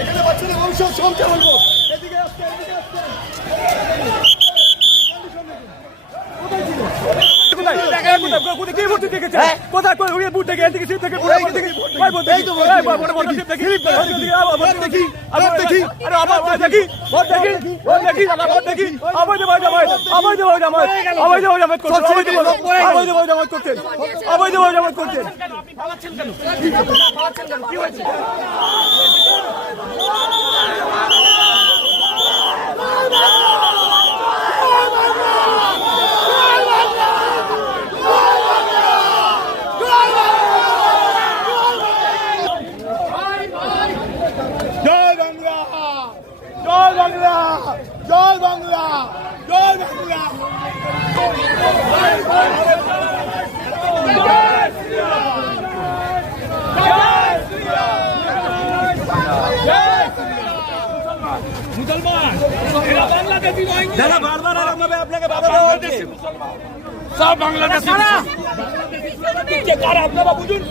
এখানে বাচ্চাদের ভবিষ্যৎ সবকে বলবো এদিকে আসতে জয় বাংলা জয় বাংলা মুসলমান এরা বাংলাদেশি নয় দাদা বারবার আপনাকে বাবা সব বাংলাদেশি আপনারা বুঝুন